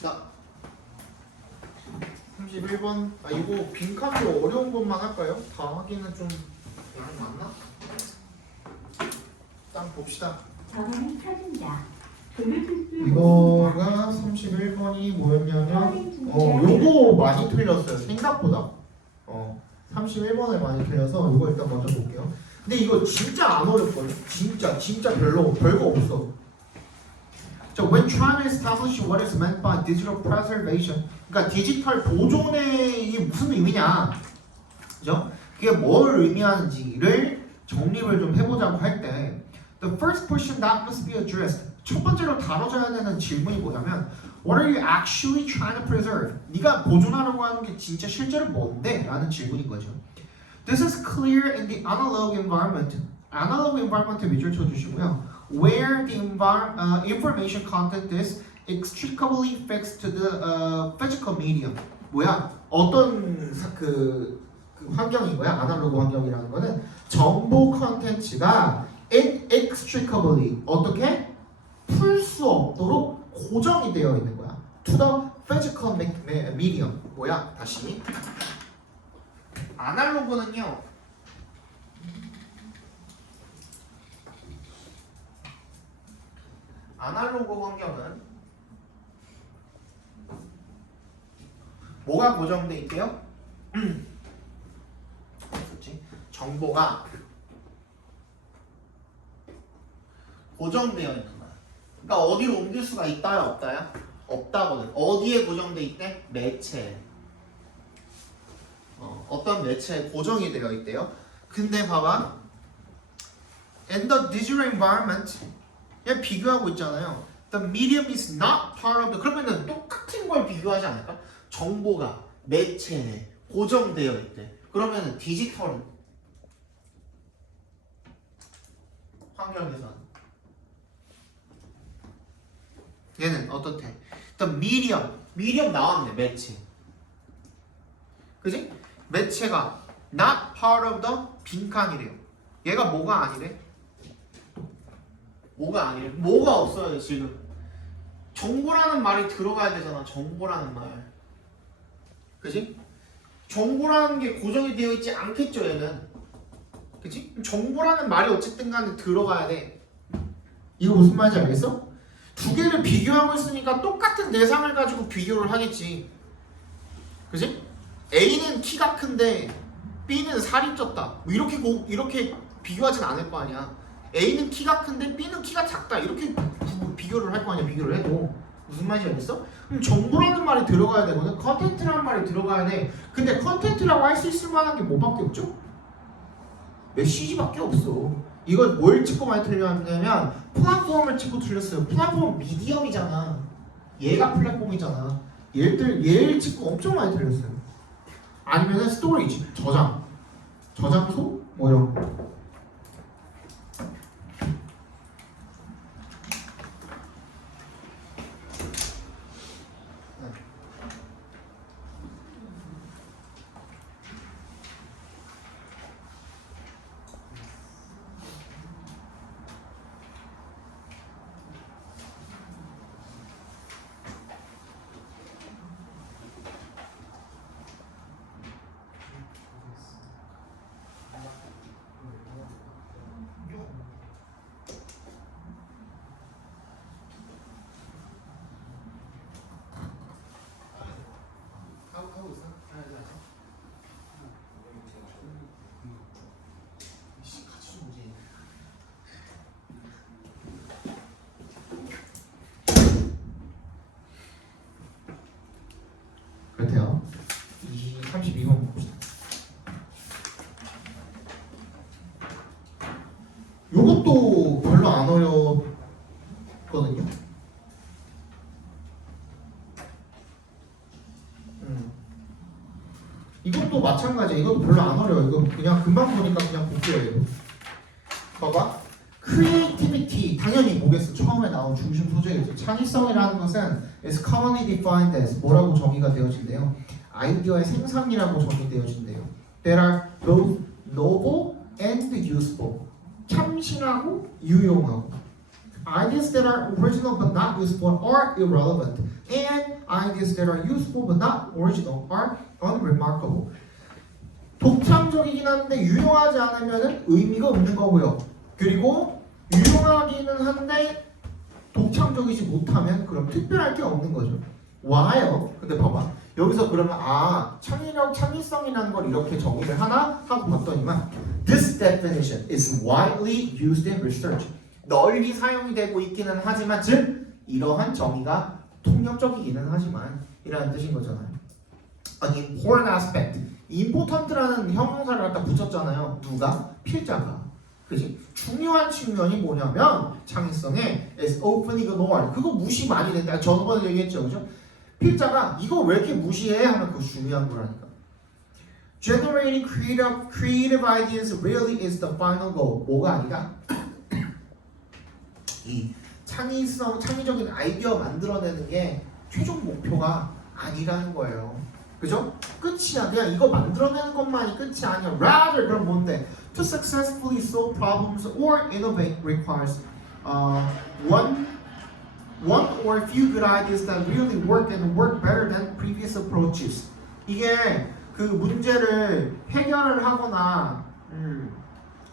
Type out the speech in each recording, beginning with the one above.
자, 31번. 아, 이거 빈칸도 어려운 것만 할까요? 다 하기는 좀 양이 많나? 일단 봅시다. 전원이 켜진다. 이거가 31번이 뭐였냐면 요거 많이 틀렸어요. 생각보다. 31번을 많이 틀려서 이거 일단 먼저 볼게요. 근데 이거 진짜 안 어렵거든요. 진짜 별거 없어. 자, when trying to establish what is meant by digital preservation, 그러니까 디지털 보존의 이게 무슨 의미냐, 그죠? 그게 뭘 의미하는지를 정립을 좀 해보자고 할 때, the first question that must be addressed, 첫 번째로 다뤄져야 되는 질문이 뭐냐면, what are you actually trying to preserve? 네가 보존하려고 하는 게 진짜 실제로 뭔데? 라는 질문인 거죠. This is clear in the analog environment. analog environment 위주로 쳐주시고요. Where the information content is inextricably fixed to the physical medium. 뭐야? 어떤 그 환경인 거야? 아날로그 환경이라는 거는 정보 컨텐츠가 inextricably 어떻게? 풀 수 없도록 고정이 되어 있는 거야. To the physical medium. 뭐야? 다시. 아날로그는요. 아날로그 환경은 뭐가 고정돼 있대요? 그렇지? 정보가 고정되어 있는 거야. 그러니까 어디로 옮길 수가 있다야 없다야? 없다거든. 어디에 고정돼 있대? 매체. 어떤 매체에 고정이 되어 있대요. 근데 봐봐. In the digital environment, 얘 비교하고 있잖아요. The medium is not part of the. 그러면은 똑같은 걸 비교하지 않을까? 정보가 매체에 고정되어 있대. 그러면은 디지털 환경에서는 얘는 어떻대? The medium 나왔네. 매체. 그지? 매체가 not part of the 빈칸이래요. 얘가 뭐가 아니래? 뭐가 아니래? 뭐가 없어요 지금. 정보라는 말이 들어가야 되잖아. 정보라는 말. 그지? 정보라는 게 고정이 되어 있지 않겠죠 얘는. 그지? 정보라는 말이 어쨌든 간에 들어가야 돼. 이거 무슨 말인지 알겠어? 두 개를 비교하고 있으니까 똑같은 대상을 가지고 비교를 하겠지. 그지? A는 키가 큰데 B는 살이 쪘다. 이렇게 비교하진 않을 거 아니야. A는 키가 큰데 B는 키가 작다. 이렇게 비교를 할 거 아니야. 비교를 해도. 무슨 말인지 알겠어? 그럼 정보라는 말이 들어가야 되거든. 컨텐츠라는 말이 들어가야 돼. 근데 컨텐츠라고 할 수 있을 만한 게 뭐밖에 없죠? 메시지밖에 없어. 이걸 뭘 찍고 많이 틀렸냐면 플랫폼을 찍고 틀렸어요. 플랫폼 미디엄이잖아. 얘가 플랫폼이잖아. 얘를 찍고 엄청 많이 틀렸어요. 아니면은 스토리지, 저장소 뭐 이런 거. 하고 있어? 같이 좀 오지. 그렇대요. 32번 봅시다. 요것도 별로 안 어렵거든요. 이것도 마찬가지야. 이것도 별로 안 어려워. 이거 그냥 금방 보니까 그냥 볼게요. 봐봐. creativity 당연히 뭐겠어. 처음에 나온 중심 소재겠죠. 창의성이라는 것은 is commonly defined as 뭐라고 정의가 되어진대요. 아이디어의 생산이라고 정의되어진대요. That are both novel and useful. 참신하고 유용하고. ideas that are original but not useful are irrelevant, and ideas that are useful but not original are unremarkable. 독창적이긴 한데 유용하지 않으면 의미가 없는 거고요. 그리고 유용하기는 한데 독창적이지 못하면 그럼 특별할 게 없는 거죠. Why요? 근데 봐봐. 여기서 그러면 창의력, 창의성이라는 걸 이렇게 정의를 하나 하고 봤더니만 This definition is widely used in research. 널리 사용이 되고 있기는 하지만 즉 이러한 정의가 통념적이기는 하지만 이라는 뜻인 거잖아요. An important aspect. important라는 형용사를 갖다 붙였잖아요. 누가? 필자가. 그지? 중요한 측면이 뭐냐면 창의성에 is often ignored. 그거 무시 많이 된다. 저번에 얘기했죠, 그죠? 필자가 이거 왜 이렇게 무시해? 하면 그거 중요한 거라니까. Generating creative ideas really is the final goal. 뭐가 아니다? 이 창의적인 아이디어 만들어내는 게 최종 목표가 아니라는 거예요. 그죠? 끝이야. 그냥 이거 만들어내는 것만이 끝이 아니야. Rather 그럼 뭔데? To successfully solve problems or innovate requires one or few good ideas that really work and work better than previous approaches. 이게 그 문제를 해결을 하거나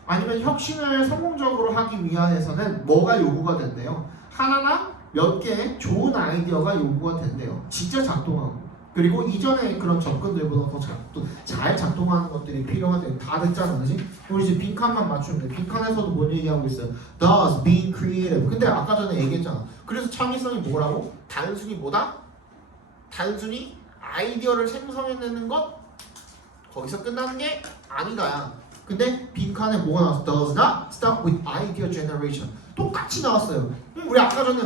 아니면 혁신을 성공적으로 하기 위해서는 뭐가 요구가 된대요? 하나나 몇 개의 좋은 아이디어가 요구가 된대요. 진짜 작동하고. 그리고 이전에 그런 접근들보다 더 잘 작동하는 것들이 필요하대요. 다 됐잖아, 그지? 우리 이제 빈칸만 맞추면 돼. 빈칸에서도 뭔 얘기하고 있어요? Thus being creative. 근데 아까 전에 얘기했잖아. 그래서 창의성이 뭐라고? 단순히 뭐다? 단순히 아이디어를 생성해내는 것? 거기서 끝나는 게 아니다. 근데 빈칸에 뭐가 나왔어? Does not stop with idea generation. 똑같이 나왔어요. 우리 아까 전에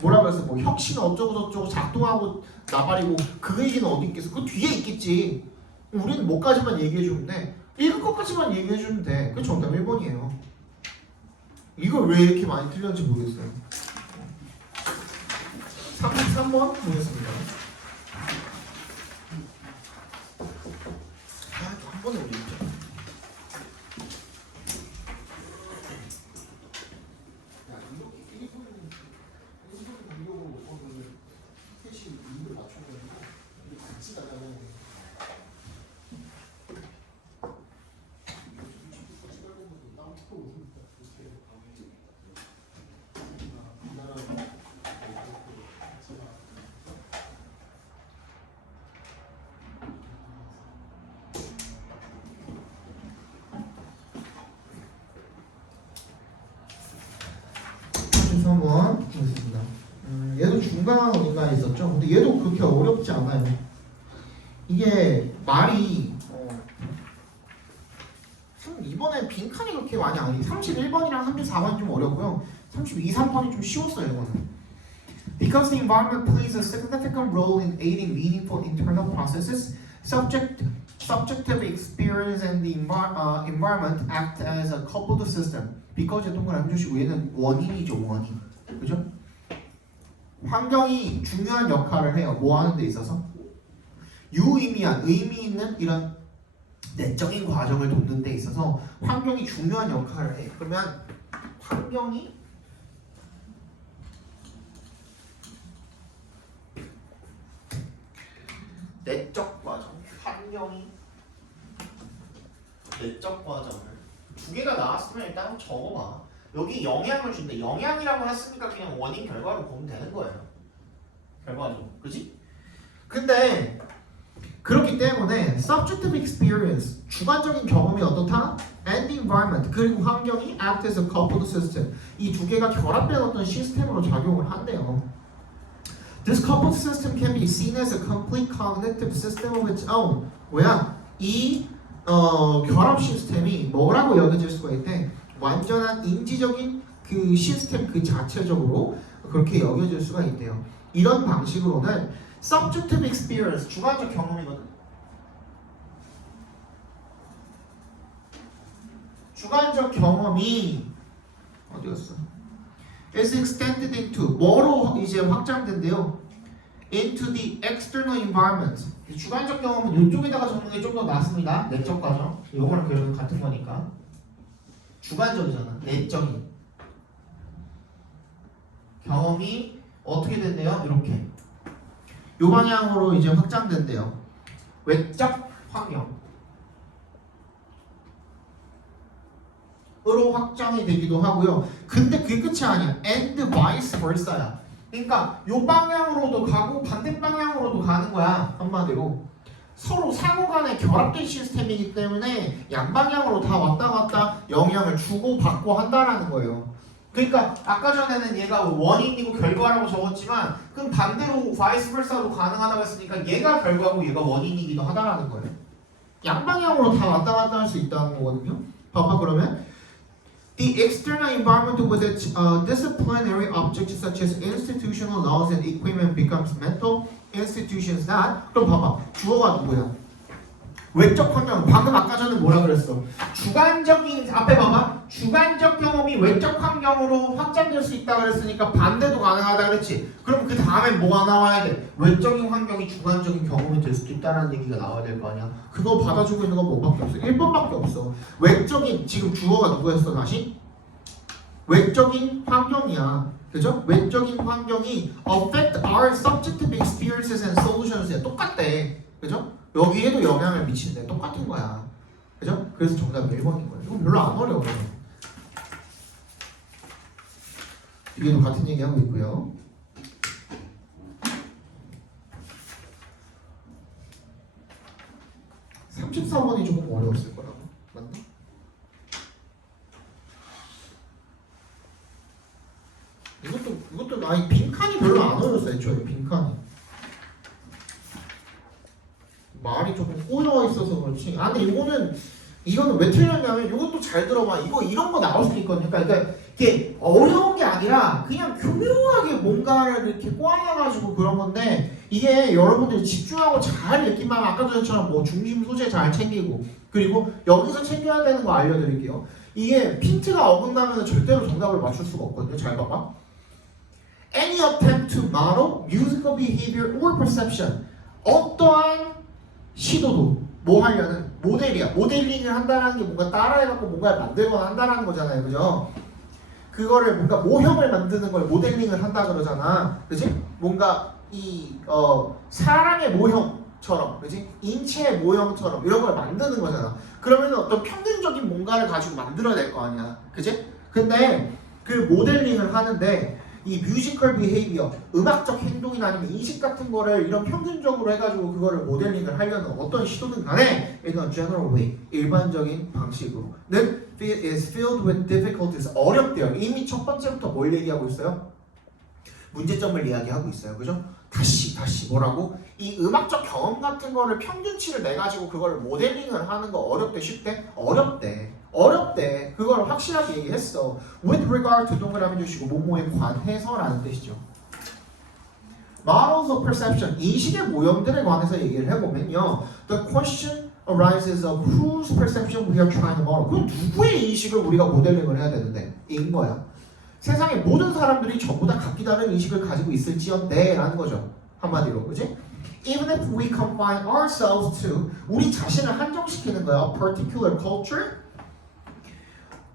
뭐라 그랬어? 뭐 혁신 어쩌고 저쩌고 작동하고 나발이고 그 얘기는 어디 있겠어? 그 뒤에 있겠지. 우리는 뭐까지만 얘기해주면 돼. 읽은 것까지만 얘기해주면 돼. 그 정답 1번이에요. 이걸 왜 이렇게 많이 틀렸는지 모르겠어요. 33번 보겠습니다. 한 번에 우리 읽자. 한번 보겠습니다. 얘도 중간 어딘가에 있었죠? 근데 얘도 그렇게 어렵지 않아요. 이게 말이 이번에 빈칸이 그렇게 많이 아니 31번이랑 34번이 좀 어렵고요. 32, 3번이 좀 쉬웠어요. 이거는. Because the environment plays a significant role in aiding meaningful internal processes, subjective experience and the environment act as a coupled system. Because에 동그라미 안 주시고 얘는 원인이죠. 원인. 그죠? 환경이 중요한 역할을 해요. 뭐 하는 데 있어서? 유의미한, 의미 있는 이런 내적인 과정을 돕는 데 있어서 환경이 중요한 역할을 해요. 그러면 환경이 내적 과정, 환경이 내적 과정을 두 개가 나왔으면 일단 적어봐. 여기 영향을 준대. 영향이라고 했으니까 그냥 원인 결과로 보면 되는 거예요. 결과적으로. 그지? 근데 그렇기 때문에 subjective experience, 주관적인 경험이 어떻다? And the environment, 그리고 환경이 act as a coupled system. 이 두 개가 결합된 어떤 시스템으로 작용을 한대요. This coupled system can be seen as a complete cognitive system of its own. 뭐야? 이 결합 시스템이 뭐라고 여겨질 수가 있대? 완전한 인지적인 그 시스템 그 자체적으로 그렇게 여겨질 수가 있대요. 이런 방식으로는 subjective experience, 주관적 경험이거든. 주관적 경험이 어디 갔어? is extended into 뭐로 이제 확장된대요? into the external environment. 이 주관적 경험은 이쪽에다가 적는 게 좀 더 낫습니다. 내적 과정. 요거랑 그거랑 같은 거니까. 주관적이잖아. 내적인. 경험이 어떻게 된대요? 이렇게 이 방향으로 이제 확장된대요. 외적 환경으로 확장이 되기도 하고요. 근데 그게 끝이 아니야. And vice versa야. 그러니까 이 방향으로도 가고 반대 방향으로도 가는 거야. 한마디로 서로 상호 간에 결합된 시스템이기 때문에 양방향으로 다 왔다 갔다 영향을 주고 받고 한다라는 거예요. 그러니까 아까 전에는 얘가 원인이고 결과라고 적었지만 그럼 반대로 vice versa도 가능하다고 했으니까 얘가 결과고 얘가 원인이기도 하다라는 거예요. 양방향으로 다 왔다 갔다 할 수 있다는 거거든요. 봐봐 그러면 The external environment with its disciplinary objects such as institutional laws and equipment becomes mental institutions that 그럼 봐봐 주어가 누구야? 외적 환경 방금 아까 전에 뭐라 그랬어? 주관적인 앞에 봐봐 주관적 경험이 외적 환경으로 확장될 수 있다 그랬으니까 반대도 가능하다 그랬지. 그럼 그 다음에 뭐가 나와야 돼? 외적인 환경이 주관적인 경험이 될 수도 있다는 얘기가 나와야 될 거 아니야. 그거 받아주고 있는 건 뭐밖에 없어? 1번밖에 없어. 외적인 지금 주어가 누구였어 다시? 외적인 환경이야. 그죠? 외적인 환경이 affect our subjective experiences and solutions에 똑같대. 그죠? 여기에도 영향을 미치는데 똑같은 거야. 그죠? 그래서 정답은 1번인 거예요. 이거 별로 안 어려워요. 뒤에도 같은 얘기하고 있고요. 34번이 조금 어려웠을 거라고. 맞나? 이것도 아니 빈칸이 별로 안 어려웠어요. 애초에 빈칸이. 말이 조금 꼬여 있어서 그렇지. 아 근데 이거는 왜 틀렸냐면 이것도 잘 들어봐. 이거 이런 거 나올 수 있거든요. 그러니까 이게 어려운 게 아니라 그냥 교묘하게 뭔가를 이렇게 꼬아놔가지고 그런 건데 이게 여러분들이 집중하고 잘 읽기만 하면 아까 전처럼 뭐 중심 소재 잘 챙기고 그리고 여기서 챙겨야 되는 거 알려드릴게요. 이게 핀트가 어긋나면 절대로 정답을 맞출 수가 없거든요. 잘 봐봐. Any attempt to model musical behavior or perception. 어떠한 시도도 뭐 하려는 모델이야. 모델링을 한다는 게 뭔가 따라해갖고 뭔가를 만들거나 한다는 거잖아요. 그죠? 그거를 뭔가 모형을 만드는 걸 모델링을 한다 그러잖아. 그지? 뭔가 사람의 모형처럼, 그지? 인체의 모형처럼 이런 걸 만드는 거잖아. 그러면 어떤 평균적인 뭔가를 가지고 만들어낼 거 아니야. 그지? 근데 그 모델링을 하는데 이 뮤지컬 비헤이비어, 음악적 행동이나 아니면 인식 같은 거를 이런 평균적으로 해가지고 그거를 모델링을 하려는 어떤 시도든 간에 in a general way, 일반적인 방식으로는 is filled with difficulties, 어렵대요. 이미 첫 번째부터 뭘 얘기하고 있어요? 문제점을 이야기하고 있어요. 그죠? 다시 뭐라고? 이 음악적 경험 같은 거를 평균치를 내가지고 그걸 모델링을 하는 거 어렵대 쉽대? 어렵대. 그걸 확실하게 얘기했어. With regard to 동그라미 주시고 뭐뭐에 관해서라는 뜻이죠. Models of perception, 인식의 모형들에 관해서 얘기를 해보면요. The question arises of whose perception we are trying to model. 그 누구의 인식을 우리가 모델링을 해야 되는데 인 거야. 세상의 모든 사람들이 전부 다 각기 다른 인식을 가지고 있을지언데 라는 거죠. 한마디로 그지? Even if we confine ourselves to 우리 자신을 한정시키는 거야. A particular culture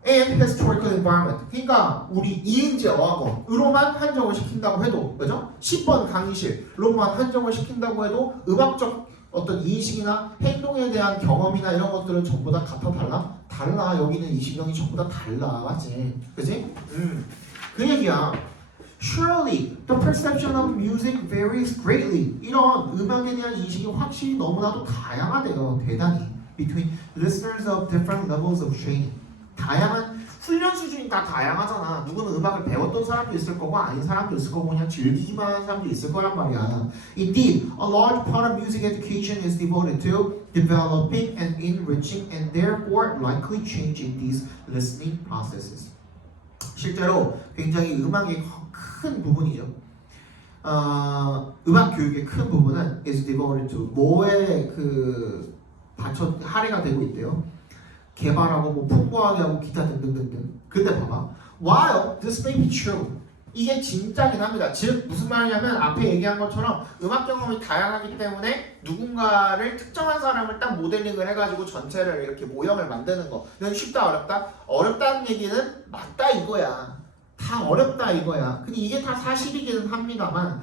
and historical environment. 그러니까 우리 이은지 어학원으로만 한정을 시킨다고 해도 그죠? 10번 강의실로만 한정을 시킨다고 해도 음악적 어떤 인식이나 행동에 대한 경험이나 이런 것들은 전부 다 같아 달라. 여기는 20명이 전부 다 달라. 맞지? 그지? 그 얘기야. Surely the perception of music varies greatly. 이런 음악에 대한 인식이 확실히 너무나도 다양하대요. 대단히. Between listeners of different levels of training. 다양한 훈련 수준이 다 다양하잖아. 누구는 음악을 배웠던 사람도 있을 거고 아닌 사람도 있을 거고 그냥 즐기기만 하는 사람도 있을 거란 말이야. Indeed, a large part of music education is devoted to developing and enriching and therefore likely changing these listening processes. 실제로 굉장히 음악의 큰 부분이죠. 음악 교육의 큰 부분은 is devoted to 뭐에 할애가 되고 있대요. 개발하고 뭐 풍부하게 하고 기타 등등등등. 근데 봐봐. While this may be true. 이게 진짜긴 합니다. 즉 무슨 말이냐면 앞에 얘기한 것처럼 음악 경험이 다양하기 때문에 누군가를 특정한 사람을 딱 모델링을 해가지고 전체를 이렇게 모형을 만드는 거. 이건 쉽다 어렵다? 어렵다는 얘기는 맞다 이거야. 다 어렵다 이거야. 근데 이게 다 사실이기는 합니다만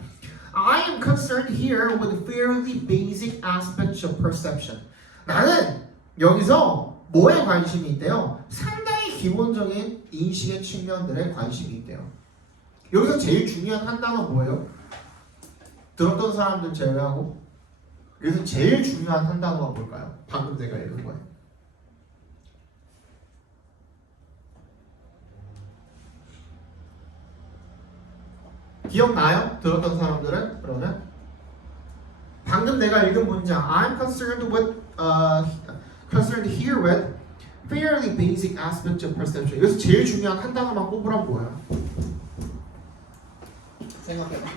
I am concerned here with fairly basic aspects of perception. 나는 여기서 뭐에 관심이 있대요? 상당히 기본적인 인식의 측면들에 관심이 있대요. 여기서 제일 중요한 한 단어 뭐예요? 들었던 사람들 제외하고 여기서 제일 중요한 한 단어가 뭘까요? 방금 내가 읽은 거예요. 기억나요? 들었던 사람들은? 그러면 방금 내가 읽은 문장 I'm concerned here with fairly basic aspects of perception. 여기서 제일 중요한 한 단어만 꼽으란 뭐야? 생각해봐.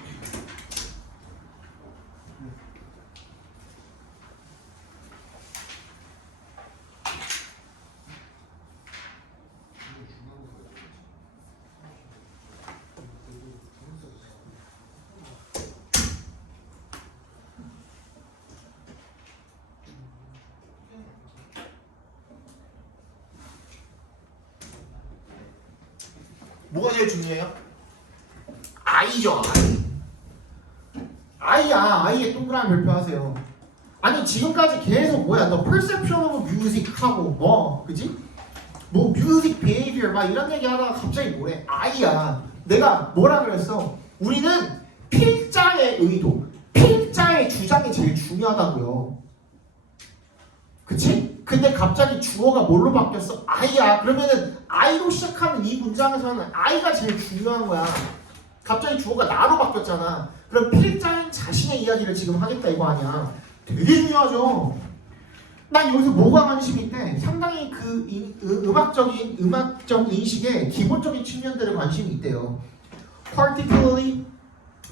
뭐가 제일 중요해요? 아이죠, 아이야. 아이의 동그라미 발표하세요. 아니 지금까지 계속 뭐야 너 perception of music 하고 뭐 그지? 뭐 music behavior 막 이런 얘기 하다가 갑자기 뭐래? 아이야. 내가 뭐라 그랬어? 우리는 필자의 의도, 필자의 주장이 제일 중요하다고요. 그치? 근데 갑자기 주어가 뭘로 바뀌었어? 아이야. 그러면은 아이로 시작하는 이 문장에서는 아이가 제일 중요한 거야. 갑자기 주어가 나로 바뀌었잖아. 그럼 필자인 자신의 이야기를 지금 하겠다 이거 아니야. 되게 중요하죠. 난 여기서 뭐가 관심이 있대? 상당히 음악적 인식의 기본적인 측면들에 관심이 있대요. Particularly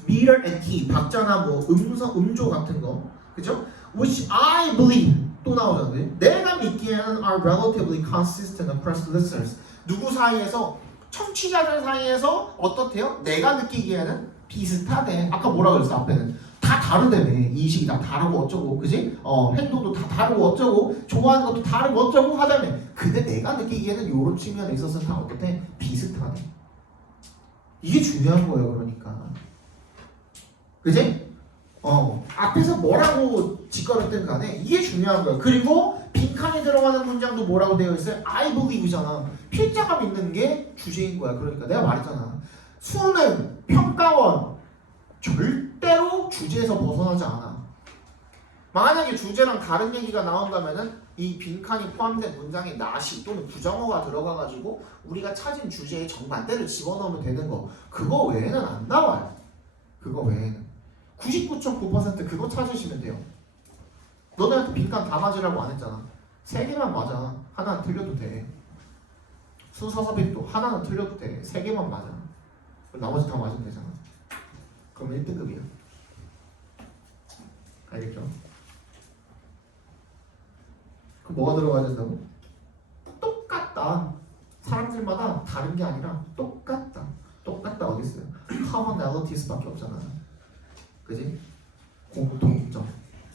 meter and key, 박자나 뭐 음조 같은 거, 그죠? Which I believe 또 나오잖아요. 내가 믿기에는 are relatively consistent across listeners. 누구 사이에서? 청취자들 사이에서 어떻대요? 내가 느끼기에는 비슷하대. 아까 뭐라 그랬어 앞에는? 다 다르다며. 인식이 다 다르고 어쩌고 그지? 행동도 다 다르고 어쩌고 좋아하는 것도 다르고 어쩌고 하다며. 근데 내가 느끼기에는 이런 측면에 있어서 다 어떻대? 비슷하대. 이게 중요한 거예요. 그러니까 그지? 앞에서 뭐라고 짓거렸든 간에 이게 중요한 거예요. 그리고 빈칸에 들어가는 문장도 뭐라고 되어 있어요? I believe잖아. 필자가 믿는 게 주제인 거야. 그러니까 내가 말했잖아. 수능, 평가원 절대로 주제에서 벗어나지 않아. 만약에 주제랑 다른 얘기가 나온다면은 이 빈칸이 포함된 문장에 not이 또는 부정어가 들어가가지고 우리가 찾은 주제에 정반대를 집어넣으면 되는 거. 그거 외에는 안 나와요. 그거 외에는 99.9% 그거 찾으시면 돼요. 너네한테 빈칸 다 맞으라고 안 했잖아. 3개만 맞아. 하나는 틀려도 돼. 순서섭입도 하나는 틀려도 돼. 3개만 맞아. 나머지 다 맞으면 되잖아. 그럼 1등급이야. 알겠죠? 그럼 뭐가 들어가야 된다고? 똑같다. 사람들마다 다른 게 아니라 똑같다. 똑같다 어디 있어요? commonalities밖에 없잖아. 그지? 공통점.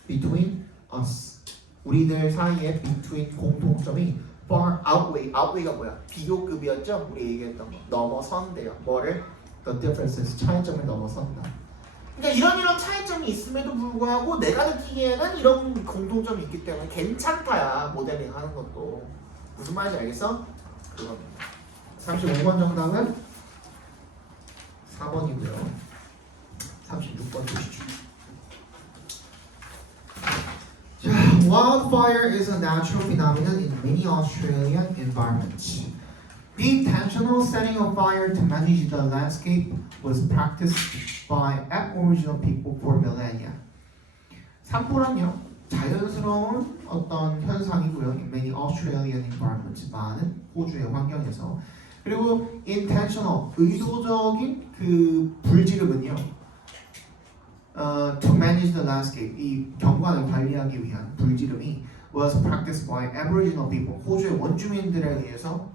between us. 우리들 사이에 between 공통점이 far outweigh가 뭐야? 비교급이었죠? 우리 얘기했던 거. 넘어선대요. 뭐를? The differences. 차이점을 넘어선다. 그러니까 이런 차이점이 있음에도 불구하고 내가 느끼기에는 이런 공통점이 있기 때문에 괜찮다야. 모델링 하는 것도. 무슨 말인지 알겠어? 그겁니다. 35번 정답은 4번이고요. 36번 보시죠. 자, wildfire is a natural phenomenon in many Australian environments. The intentional setting of fire to manage the landscape was practiced by Aboriginal people for millennia. 산불은요, 자연스러운 어떤 현상이고요. In many Australian environments, 많은 호주의 환경에서. 그리고 intentional, 의도적인 그 불지름은요, to manage the landscape, 이 경관을 관리하기 위한 불지름이 was practiced by Aboriginal people, 호주의 원주민들에 의해서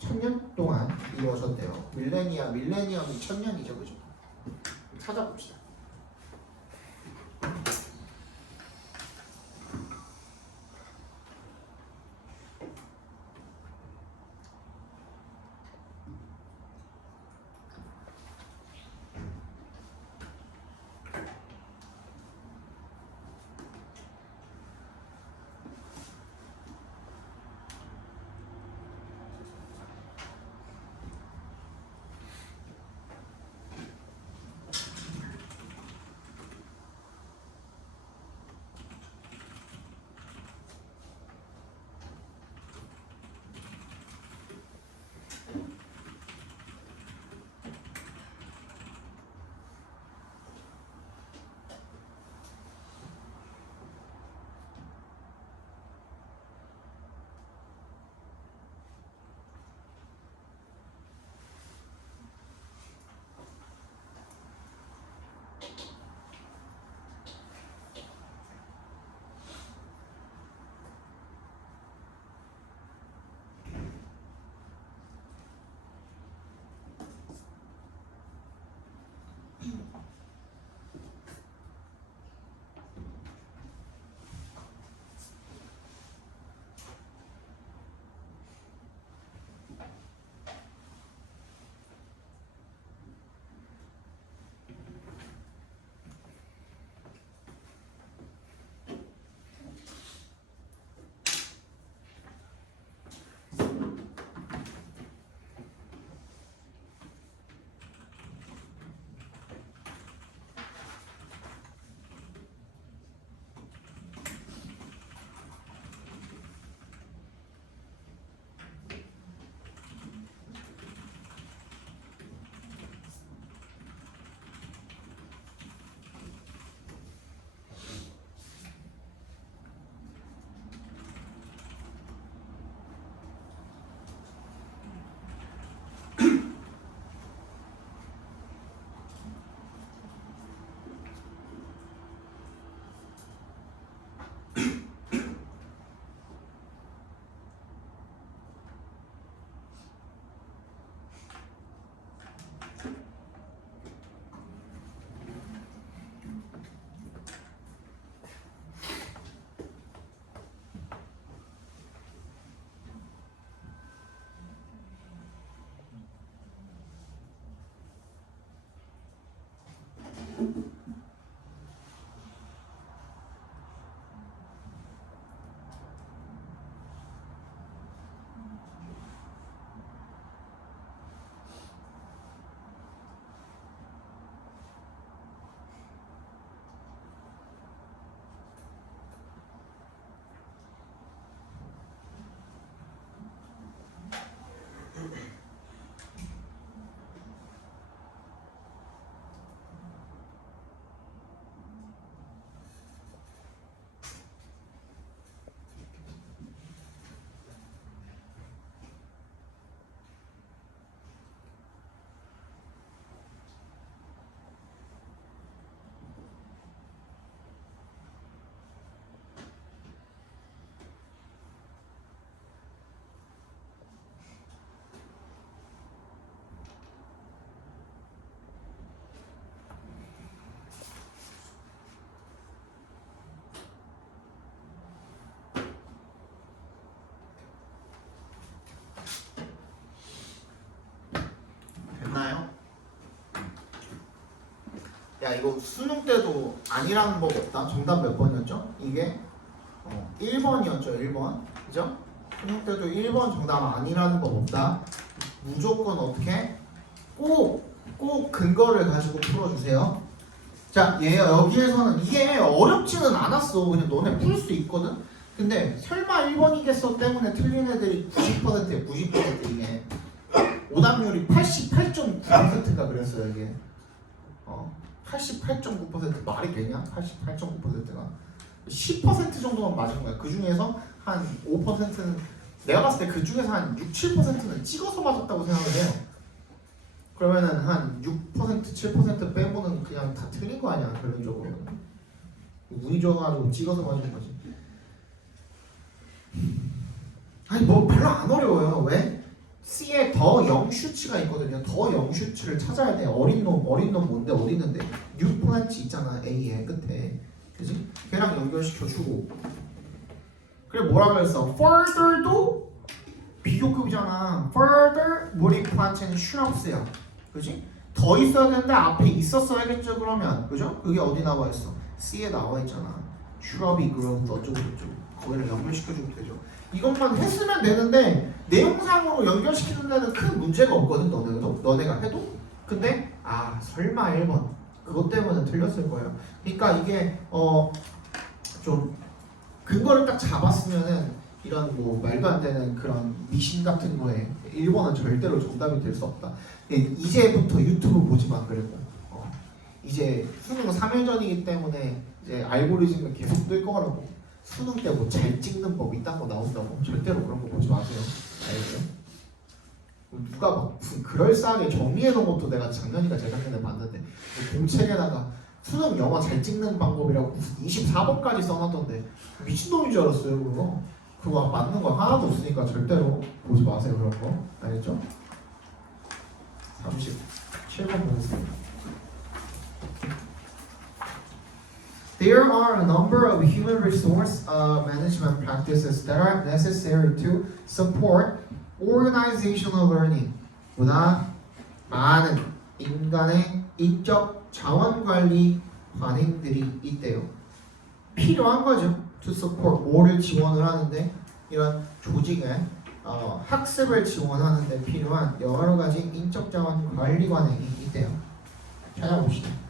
수천년 동안 이루어졌대요. 밀레니엄이 천년이죠, 그죠? 찾아봅시다. 됐나요? 야 이거 수능 때도 아니라는 법 없다. 정답 몇 번이었죠? 이게 1번이었죠. 1번 그죠? 수능 때도 1번 정답 아니라는 법 없다. 무조건 어떻게? 꼭 근거를 가지고 풀어주세요. 자, 얘 여기에서는 이게 어렵지는 않았어. 그냥 너네 풀 수 있거든. 근데 설마 1번이겠어 때문에 틀린 애들이 90%야. 90% 이게 오답률이 88.9%가 그랬어요. 이게 88.9% 말이 되냐? 88.9%가 10% 정도만 맞은 거야. 그 중에서 한 5%는 내가 봤을 때 그 중에서 한 6, 7%는 찍어서 맞았다고 생각을 해요. 그러면은 한 6%, 7% 빼고는 그냥 다 틀린 거 아니야, 결론적으로. 운이 좋아가지고 찍어서 맞은 거지. 아니 뭐 별로 안 어려워요. 왜? C에 더 영슈츠가 있거든요. 더 영슈츠를 찾아야 돼. 어린 놈 뭔데 어디 있는데? 뉴플란치 있잖아, A의 끝에. 그지? 걔랑 연결시켜주고. 그래 뭐라 그랬어? Further도 비교급이잖아. Further 우리 플란트는 shrubs야. 그지? 더 있어야 되는데 앞에 있었어야겠죠 그러면. 그죠? 그게 어디 나와 있어? C에 나와 있잖아. shrub이 그런 어쩌고 저쩌고. 거기를 연결시켜주면 되죠. 이것만 했으면 되는데 내용상으로 연결시키는 데는 큰 문제가 없거든. 너네가 해도. 근데 설마 1번 그것 때문에 틀렸을 거예요. 그러니까 이게 좀 근거를 딱 잡았으면은 이런 뭐 말도 안 되는 그런 미신 같은 거에 1번은 절대로 정답이 될 수 없다. 이제부터 유튜브 보지 마. 그리고 이제 수능 3일 전이기 때문에 이제 알고리즘은 계속 뜰 거라고. 수능 때 뭐 잘 찍는 법 이딴 거 나온다고 절대로 그런 거 보지 마세요. 알겠죠? 누가 막 무슨 그럴싸하게 정리해 놓은 것도 내가 작년이가 재작년에 봤는데 공책에다가 수능 영어 잘 찍는 방법이라고 무슨 24번까지 써놨던데 미친놈인 줄 알았어요. 그거 맞는 거 하나도 없으니까 절대로 보지 마세요. 그런 거 알겠죠? 37번 보겠습니다. There are a number of human resource management practices that are necessary to support organizational learning. 보다 많은 인간의 인적 자원 관리 관행들이 있대요. 필요한 거죠. To support 뭐를 지원을 하는데 이런 조직의 학습을 지원하는데 필요한 여러 가지 인적 자원 관리 관행이 있대요. 찾아봅시다.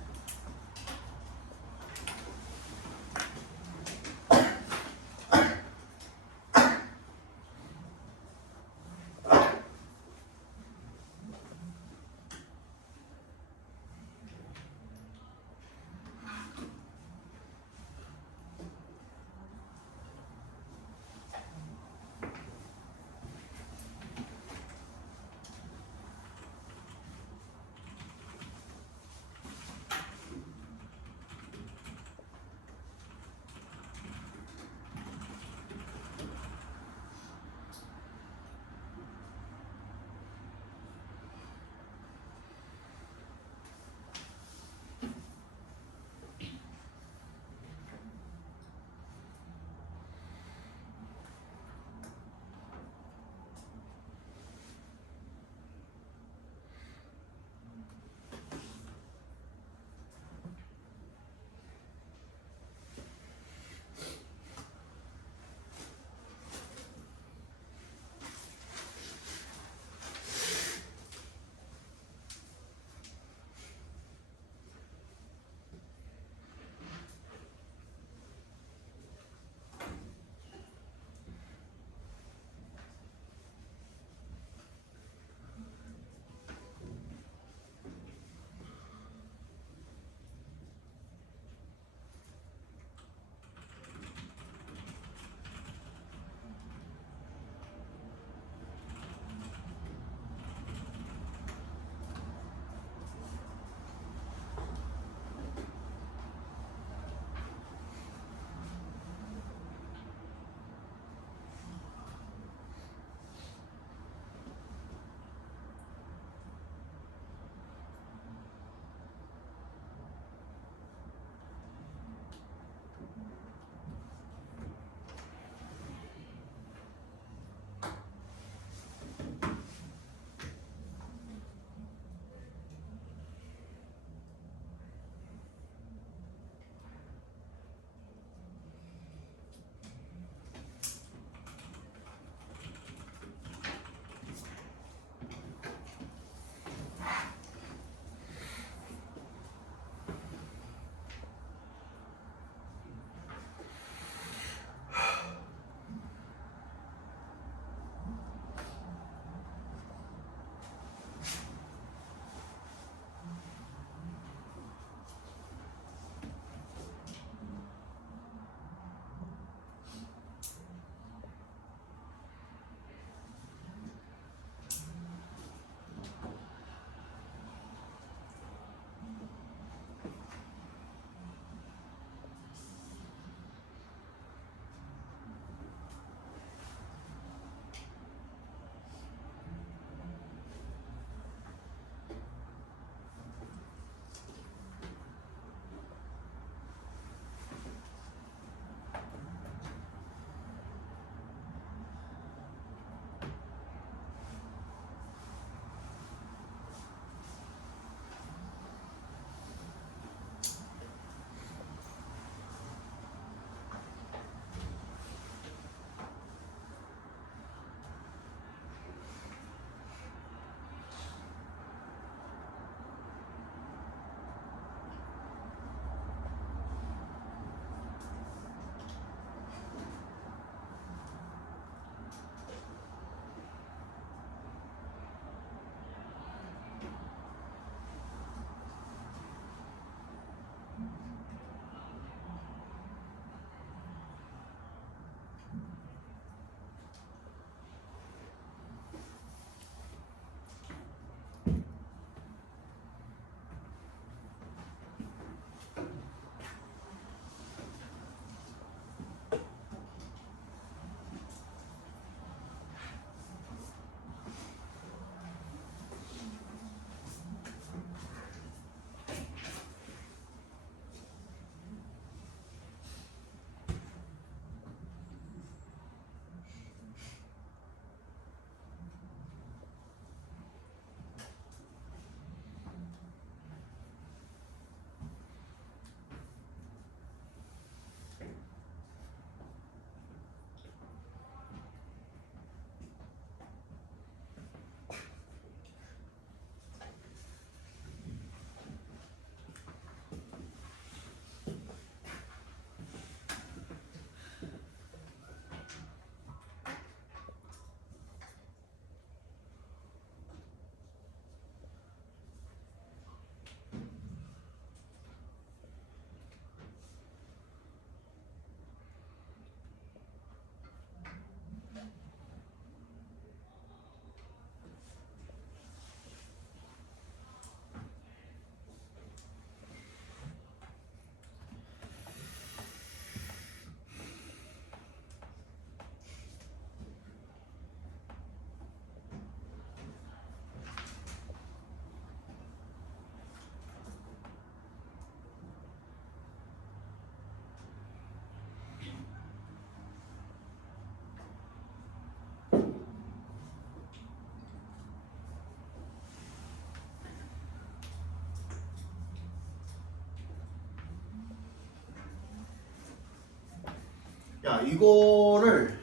야 이거를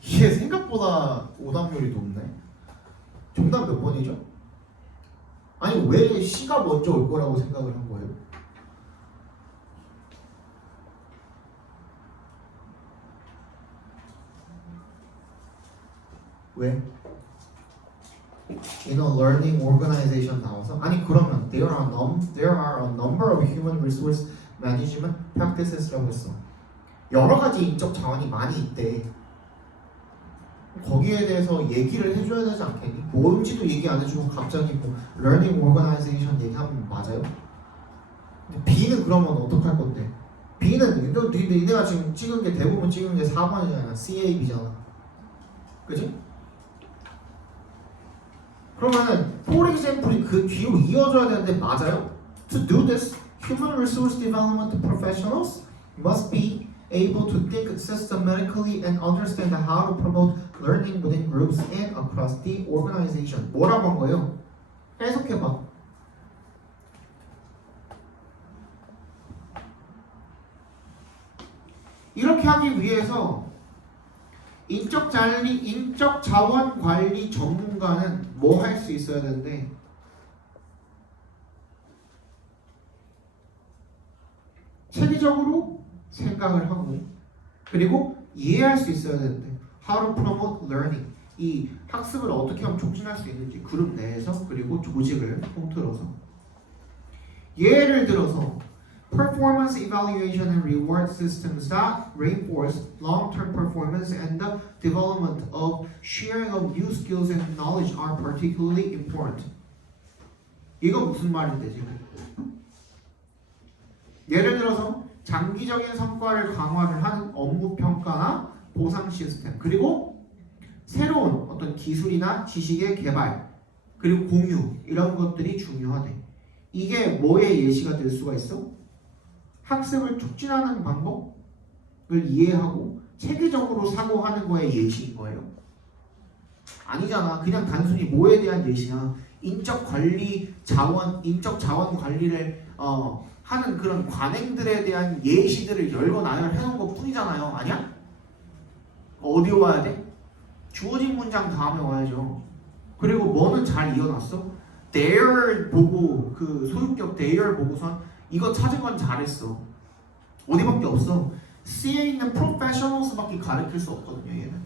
이게 생각보다 오답률이 높네. 정답 몇 번이죠? 아니 왜 C가 먼저 올 거라고 생각을 한 거예요? 왜? In a learning organization 나와서? 아니 그러면 there are a number of human resource management practices라고 했어. 여러 가지 인적 자원이 많이 있대. 거기에 대해서 얘기를 해줘야 되지 않겠니? 뭔지도 얘기 안 해주고 갑자기 뭐 learning organization 얘기하면 맞아요? 근데 B는 그러면 어떡할 건데? B는 니네가 지금 찍은 게 대부분 찍은 게 4번이잖아. CAB잖아. 그치? 그러면은 for example이 그 뒤로 이어져야 되는데 맞아요? To do this, human resource development professionals must be able to think systematically and understand how to promote learning within groups and across the organization. 뭐라고 한 거예요? 해석해봐. 이렇게 하기 위해서 인적 자원 관리 전문가는 뭐 할 수 있어야 되는데 체계적으로 생각을 하고 그리고 이해할 수 있어야 되는데 how to promote learning 이 학습을 어떻게 하면 촉진할 수 있는지 그룹 내에서 그리고 조직을 통틀어서 예를 들어서 performance evaluation and reward systems that reinforce long-term performance and the development of sharing of new skills and knowledge are particularly important. 이거 무슨 말인데 지금? 예를 들어서 장기적인 성과를 강화를 하는 업무 평가나 보상 시스템 그리고 새로운 어떤 기술이나 지식의 개발 그리고 공유 이런 것들이 중요하대. 이게 뭐의 예시가 될 수가 있어? 학습을 촉진하는 방법을 이해하고 체계적으로 사고하는 거에 예시인 거예요. 아니잖아. 그냥 단순히 뭐에 대한 예시냐. 인적 자원 관리를 하는 그런 관행들에 대한 예시들을 열고 나열해 놓은 것 뿐이잖아요. 아니야? 어디 와야 돼? 주어진 문장 다음에 와야죠. 그리고 뭐는 잘 이어놨어? there 보고 그 소유격 there 보고선 이거 찾은 건 잘했어. 어디밖에 없어. C에 있는 professionals밖에 가르칠 수 없거든요. 얘는.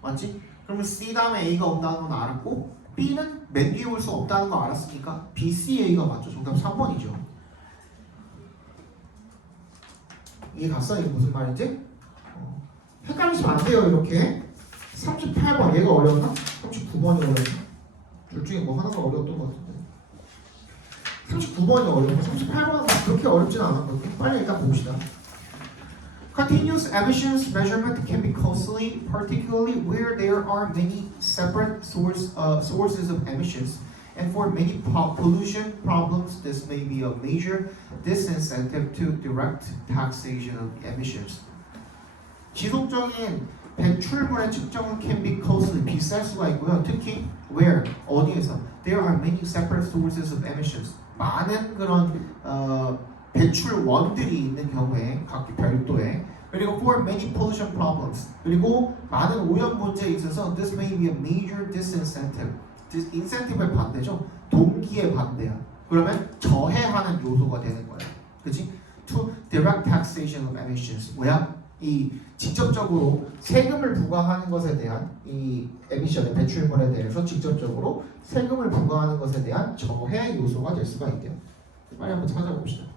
맞지? 그러면 C 다음에 A가 온다는 건 알았고 B는 맨 뒤에 올 수 없다는 거 알았으니까 B, C, A가 맞죠. 정답 3번이죠. 이해 갔어? 이게 무슨 말인지? 헷갈리시면 안 돼요. 이렇게 38번 얘가 어려웠나? 39번이 어려웠나? 둘 중에 뭐 하나가 어려웠던 것 같은데 39번이 어려워. 38번은 그렇게 어렵진 않았거든요. 빨리 일단 봅시다. Continuous emissions measurement can be costly, particularly where there are many separate sources of emissions. And for many pollution problems, this may be a major disincentive to direct taxation of emissions. 지속적인 배출물의 측정은 can be costly, 비쌀 수가 있고요. 특히 where, 어디에서 there are many separate sources of emissions. 많은 그런 배출원들이 있는 경우에 각 별도에 그리고 for many pollution problems 그리고 많은 오염 문제에 있어서 this may be a major disincentive. incentive의 반대죠. 동기의 반대야. 그러면 저해하는 요소가 되는 거야. 그치? To direct taxation of emissions. 뭐야? 이 직접적으로 세금을 부과하는 것에 대한 이 에미션의 배출물에 대해서 직접적으로 세금을 부과하는 것에 대한 저해 요소가 될 수가 있대요. 빨리 한번 찾아봅시다.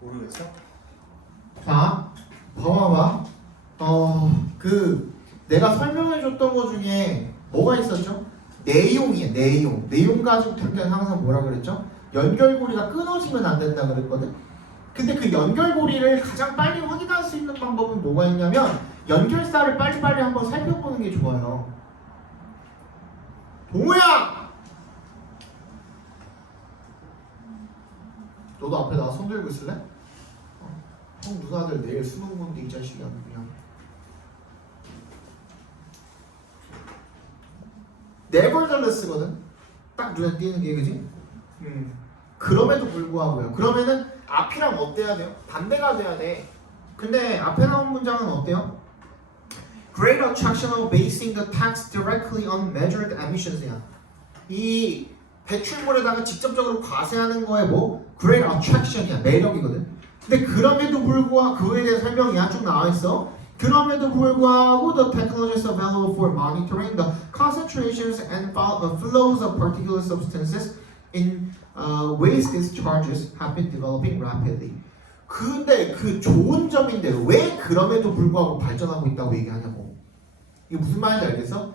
모르겠어? 자, 봐봐봐. 내가 설명해줬던 것 중에 뭐가 있었죠? 내용이에요. 내용 가지고 탈 때는 항상 뭐라 그랬죠? 연결고리가 끊어지면 안 된다 그랬거든. 근데 그 연결고리를 가장 빨리 확인할 수 있는 방법은 뭐가 있냐면 연결사를 빨리빨리 한번 살펴보는 게 좋아요. 동우야! 너도 앞에 나와 손 들고 있을래? 형 누나들 내일 수능 보는데 이 자식이야 그냥. nevertheless거든. 딱 눈에 띄는 게 그지? 그럼에도 불구하고요. 그러면은 앞이랑 어때야 돼요? 반대가 돼야 돼. 근데 앞에 나온 문장은 어때요? Great attraction of basing the tax directly on measured emissions야. 이 배출물에다가 직접적으로 과세하는 거에 뭐? Great attraction이야. 매력이거든. 근데 그럼에도 불구하고 그거에 대한 설명이 쭉 나와 있어. 그럼에도 불구하고 the technologies available for monitoring the concentrations and flows of particular substances in waste discharges have been developing rapidly. 근데 그 좋은 점인데 왜 그럼에도 불구하고 발전하고 있다고 얘기하냐고. 이게 무슨 말인지 알겠어?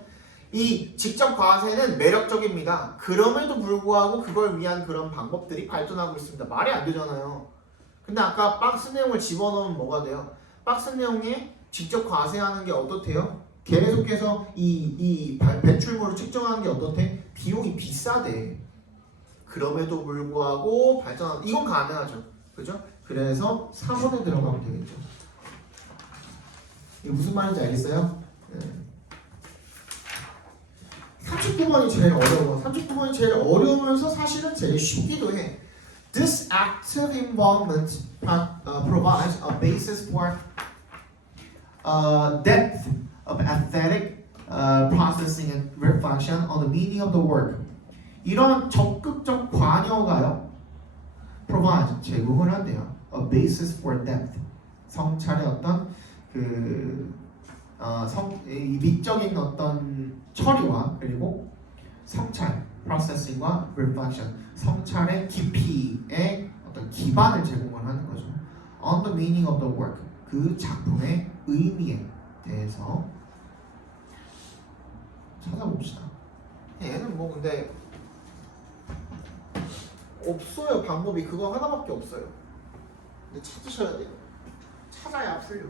이 직접 과세는 매력적입니다. 그럼에도 불구하고 그걸 위한 그런 방법들이 발전하고 있습니다. 말이 안 되잖아요. 근데 아까 박스 내용을 집어넣으면 뭐가 돼요? 박스 내용에 직접 과세하는 게 어떻대요? 계속해서 이 배출물을 측정하는 게 어떻대? 비용이 비싸대. 그럼에도 불구하고 발전하는 이건 가능하죠. 그죠? 그래서 4번에 들어가면 되겠죠. 이게 무슨 말인지 알겠어요? 네. 39번이 제일 어려워. 39번이 제일 어려우면서 사실은 제일 쉽기도 해. This active involvement provides a basis for depth of aesthetic processing and reflection on the meaning of the work. 이런 적극적 관여가요. provide 제공을 한대요. A basis for depth. 성찰의 어떤 미적인 어떤 처리와 그리고 성찰, processing과 reflection, 성찰의 깊이의 어떤 기반을 제공을 하는 거죠. On the meaning of the work, 그 작품의 의미에 대해서 찾아봅시다. 얘는 뭐 근데 없어요. 방법이 그거 하나밖에 없어요. 근데 찾으셔야 돼요. 찾아야 풀려.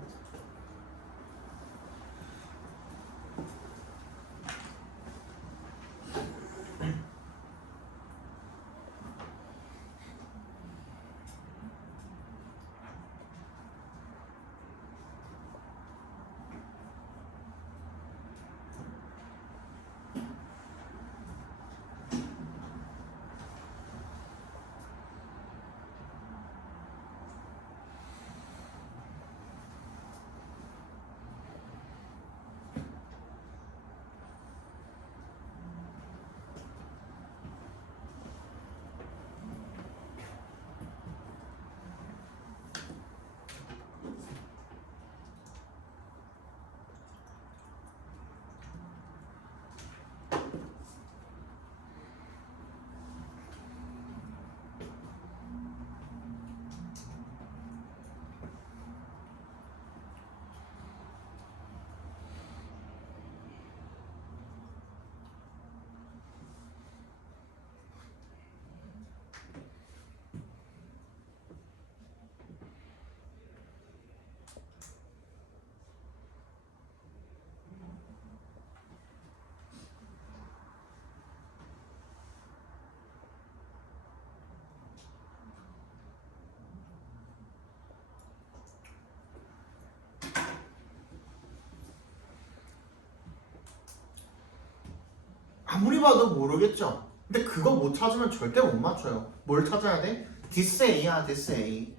아무리 봐도 모르겠죠. 근데 그거 못 찾으면 절대 못 맞춰요. 뭘 찾아야 돼? This A야, this A.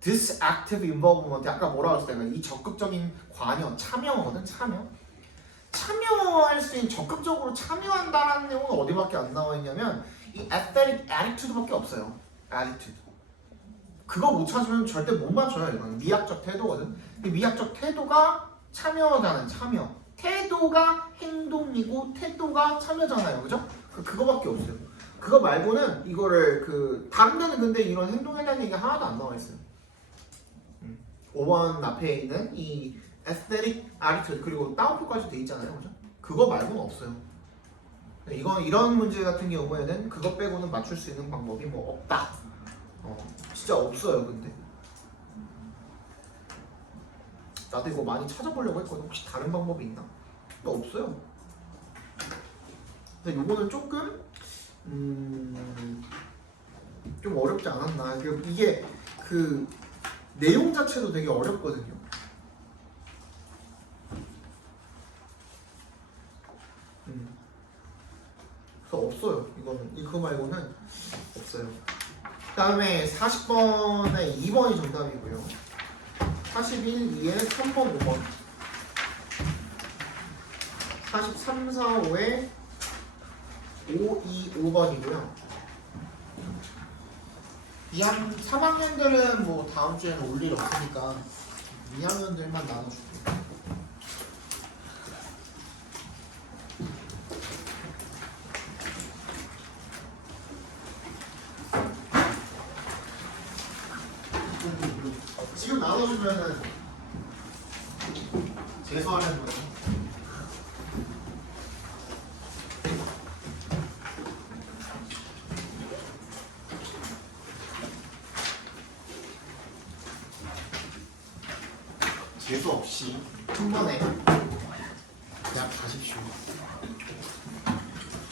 This active involvement. 아까 뭐라 그랬을 때가 이 적극적인 관여, 참여거든, 참여. 참여할 수 있는 적극적으로 참여한다라는 내용은 어디밖에 안 나와 있냐면 이 aesthetic attitude밖에 없어요. attitude. 그거 못 찾으면 절대 못 맞춰요. 이건 미학적 태도거든. 이 미학적 태도가 참여잖아요. 참여. 태도가 행동이고 태도가 참여잖아요. 그죠? 그거밖에 없어요. 그거 말고는 이거를 다른 데는 근데 이런 행동에 대한 얘기가 하나도 안 나와 있어요. 5번 앞에 있는 이 에스테틱 아리트 그리고 따옴표까지 돼 있잖아요, 그죠? 그거 말고는 없어요. 이건 이런 문제 같은 경우에는 그거 빼고는 맞출 수 있는 방법이 뭐 없다. 진짜 없어요, 근데. 나도 이거 많이 찾아보려고 했거든. 혹시 다른 방법이 있나? 근데 없어요. 근데 요거는 조금 좀 어렵지 않았나. 이게 그 내용 자체도 되게 어렵거든요. 그래서 없어요. 이거는 그거 말고는 없어요. 그 다음에 40번에 2번이 정답이고요. 41, 2에 3번, 5번 43, 4, 5에 5, 2, 5번이고요. 3학년들은 뭐 다음 주에는 올 일 없으니까 2학년들만 나눠줄게요. 지금 나눠주면은 재수하려는 거죠. 재수 없이 한 번에 그냥 가십시오.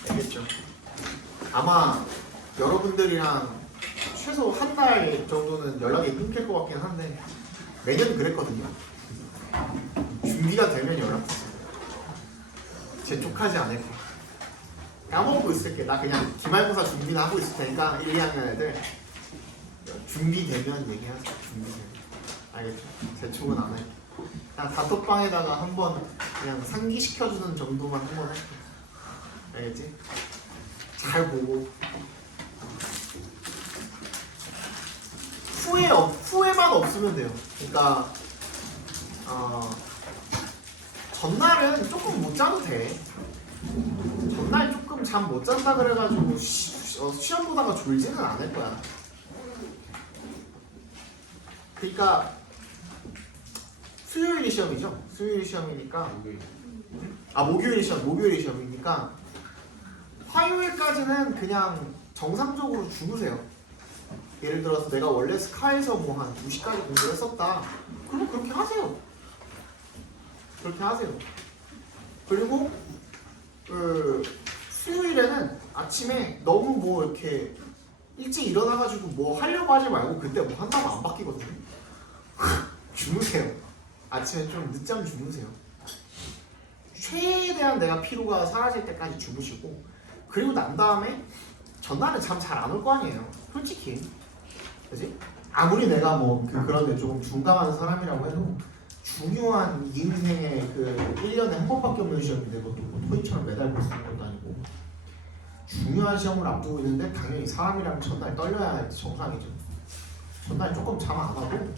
알겠죠? 아마 여러분들이랑 최소 한 달 정도는 연락이 끊길 것 같긴 한데 매년 그랬거든요. 준비가 되면 연락주세요. 재촉하지 않을게. 까먹고 있을게. 나 그냥 기말고사 준비는 하고 있을 테니까 1, 2학년 애들 준비되면 얘기하자. 준비되면. 알겠죠? 재촉은 안 할게. 그냥 단톡방에다가 한번 그냥 상기시켜주는 정도만 한번 할게. 알겠지? 잘 보고 후회만 없으면 돼요. 그러니까 전날은 조금 못 자도 돼. 전날 조금 잠 못 잔다 그래가지고 시험 보다가 졸지는 않을 거야. 그러니까 수요일이 시험이죠. 수요일이 시험이니까 목요일이 시험이니까 화요일까지는 그냥 정상적으로 주무세요. 예를 들어서 내가 원래 스카에서 뭐 한 2시까지 공부를 했었다. 그럼 그렇게 하세요. 그렇게 하세요. 그리고 수요일에는 아침에 너무 뭐 이렇게 일찍 일어나가지고 뭐 하려고 하지 말고 그때 뭐 한다고 안 바뀌거든요. 주무세요. 아침에 좀 늦잠 주무세요. 최대한 내가 피로가 사라질 때까지 주무시고 그리고 난 다음에 전날은 잠 잘 안 올 거 아니에요. 솔직히. 그지? 아무리 내가 뭐 그런데 조금 중강한 사람이라고 해도 중요한 인생의 1년에 한 번밖에 없는 시험인데 그것도 뭐 토익처럼 매달 볼 수 있는 것도 아니고 중요한 시험을 앞두고 있는데 당연히 사람이랑 전날 떨려야 정상이죠. 전날 조금 잠 안 하고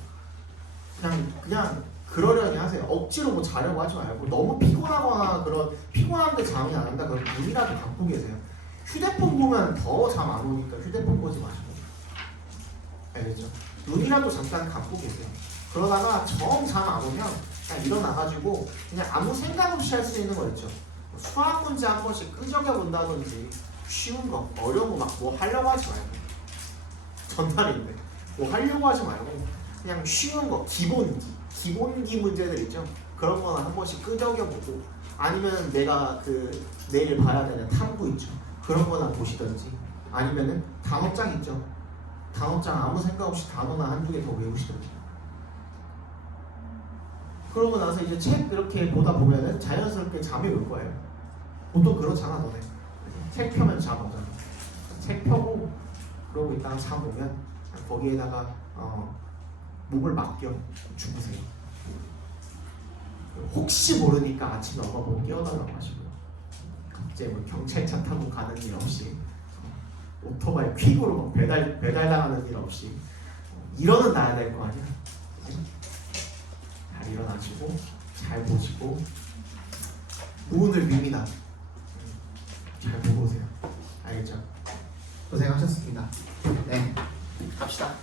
그냥 그러려니 하세요. 억지로 뭐 자려고 하지 말고 너무 피곤하거나 피곤한데 잠이 안 온다 그러면 눈이라도 감고 계세요. 휴대폰 보면 더 잠 안 오니까 휴대폰 보지 마시고. 알겠죠? 눈이라도 잠깐 감고 계세요. 그러다가 정 잠 안 오면 그냥 일어나가지고 그냥 아무 생각 없이 할 수 있는 거 있죠. 수학 문제 한 번씩 끄적여 본다든지 쉬운 거, 어려운 거 막 뭐 하려고 하지 말고 전날인데 뭐 하려고 하지 말고 그냥 쉬운 거, 기본기 문제들 있죠. 그런 거는 한 번씩 끄적여 보고 아니면 내가 내일 봐야 되는 탐구 있죠. 그런 거나 보시든지 아니면은 단어장 있죠. 단어장 아무 생각 없이 단어나 한두 개 더 외우시든지. 그러고 나서 이제 책 이렇게 보다 보면은 자연스럽게 잠이 올 거예요. 보통 그렇잖아, 너네. 책 펴면 잠 오잖아. 책 펴고 그러고 있다가 잠 오면 거기에다가 목을 맡겨 주무세요. 혹시 모르니까 아침에 엄마 보고 깨워달라고 하시고요. 갑자기 뭐 경찰차 타고 가는 일 없이 오토바이 퀵으로 배달당하는 일 없이 일어는 나야 될 거 아니야. 잘 일어나시고 잘 보시고 무운을 빕니다. 잘 보고 오세요. 알겠죠? 고생하셨습니다. 네, 갑시다.